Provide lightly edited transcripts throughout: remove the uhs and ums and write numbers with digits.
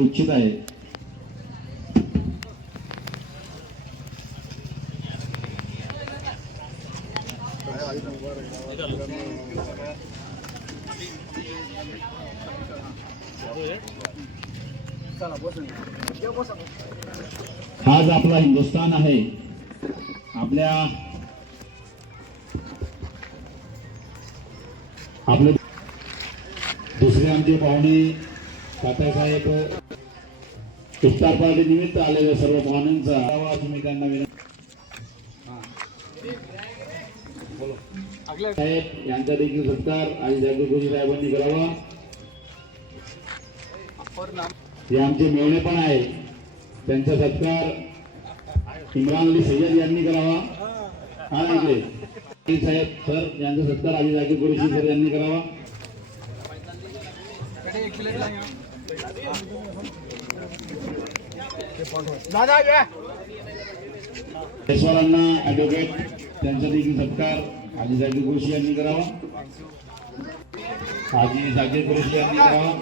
सांगू इच्छित आहे। आज आपला हिंदुस्थान आहे। आपले दुसरे आमचे पाहुणे तात्यासाहेब इफ्तार पार्टी निमित्त आलेल्या सर्व पाहुण्यांचा तुम्ही त्यांना साहेब यांचा देखील सत्कार आणि जागृती साहेबांनी करावा। हे आमचे मेहणे पण आहे, त्यांचा सत्कार इम्रान अली सय्यद यांनी करावा। हा इकडे साहेब सर यांचा सत्कार आली जागीर कुरेशी सर यांनी करावा। पेशवारांना ऍडव्होकेट त्यांचा देखील सत्कार आजी जागीर कुरेशी यांनी करावा। आजी जागीर कुरेशी यांनी करावा।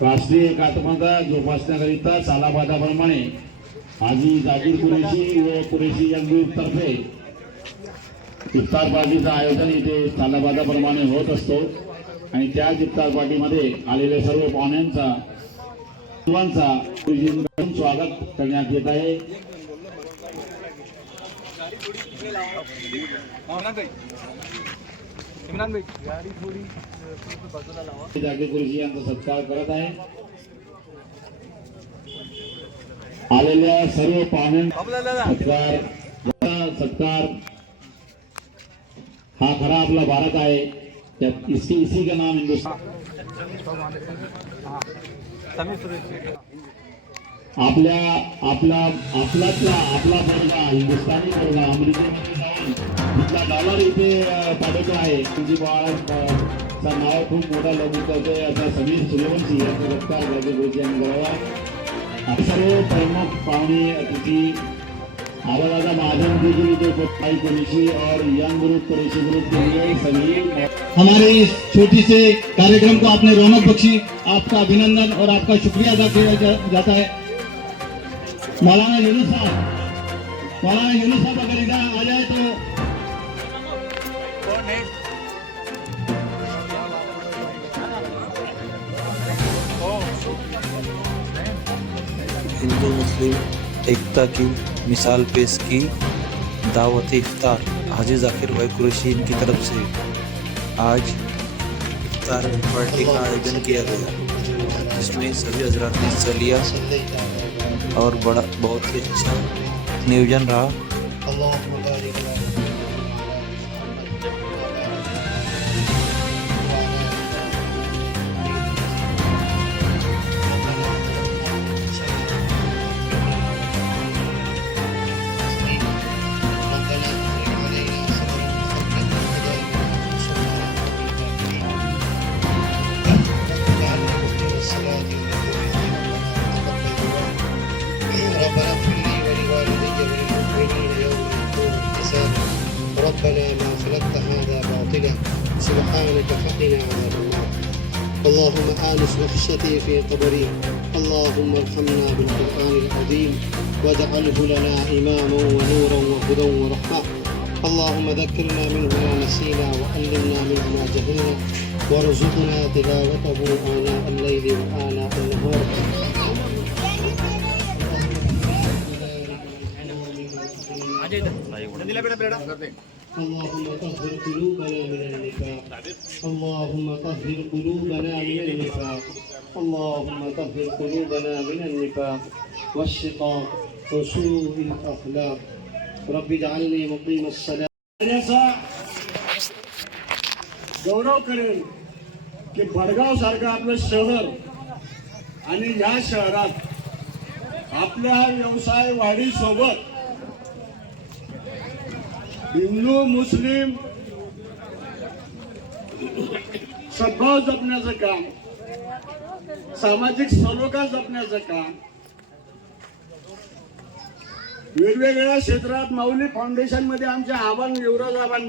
राष्ट्रीय एकात्मता जोपासण्याकरिता सालाबादाप्रमाणे आजी जागीर कुरेशी व कुरेशी यंग ग्रुप तर्फे इफ्तार पार्टीचं आयोजन इथे सालाबादाप्रमाणे होत असतो आणि त्याच इफ्तार पार्टीमध्ये आलेल्या सर्व पाहुण्यांचा स्वागत करण्यात येत आहे। जागीर कुरेशी यांचा सत्कार करत आहे। आलेल्या सर्व पाहुण्यांचा सत्कार हा खरा आपला भारत आहे। इसी का नाम हिंदुस्तान। आपला मुलगा हिंदुस्थानी मुलगा अमेरिकेमध्ये जाऊन तिथला डॉलर इथे पाठवतो आहे। तुझी बाळाचं नाव खूप मोठा लघु करतोय असा समीर सूर्यवंशी यांचा सत्कार जागीर कुरेशी यांनी करावा। सर्व प्रमुख पाहुणे अतिथि आवाज़ माध्यम भाई कुरेशी और यंग ग्रुप कुरेशी ग्रुप के लिए सभी हमारे इस छोटी से कार्यक्रम को आपने रौनक बख्शी, आपका अभिनंदन और आपका शुक्रिया अदा किया जाता है। मौलाना यूनुस साहब अगर इधर आ जाए तो हिंदू मुस्लिम एकता की मिसाल पेश की दावत इफ्तार हाजी जाकिर भाई कुरैशी इनकी तरफ से आज इफ्तार पार्टी का आयोजन किया गया, जिसमें सभी हजरात ने हिस्सा लिया और बहुत ही अच्छा नियोजन रहा। ربنا ما خلقت هذا باطلا سبحانك فقنا عذاب النار اللهم آنس وحشتي في قبري اللهم ارحمنا بالقرآن العظيم واجعله لنا إماما ونورا وهدى ورحمة اللهم ذكرنا منه ما نسينا وعلمنا منه ما جهلنا وارزقنا تلاوته آناء الليل وآناء النهار اللهم طهر قلوبنا من النفاق اللهم طهر قلوبنا من النفاق اللهم طهر قلوبنا من النفاق والشقاق وسوء الأخلاق رب اجعلني مقيم الصلاة गौरव करेल की भडगाव सारखं आपलं शहर आणि या शहरात आपल्या व्यवसाय वाढीसोबत हिंदू मुस्लिम सद्भाव जपण्याचं काम, सामाजिक सलोखा जपण्याचं काम वेगवेगळ्या क्षेत्रात माऊली फाउंडेशन मध्ये आमचे आव्हान युवराज आव्हान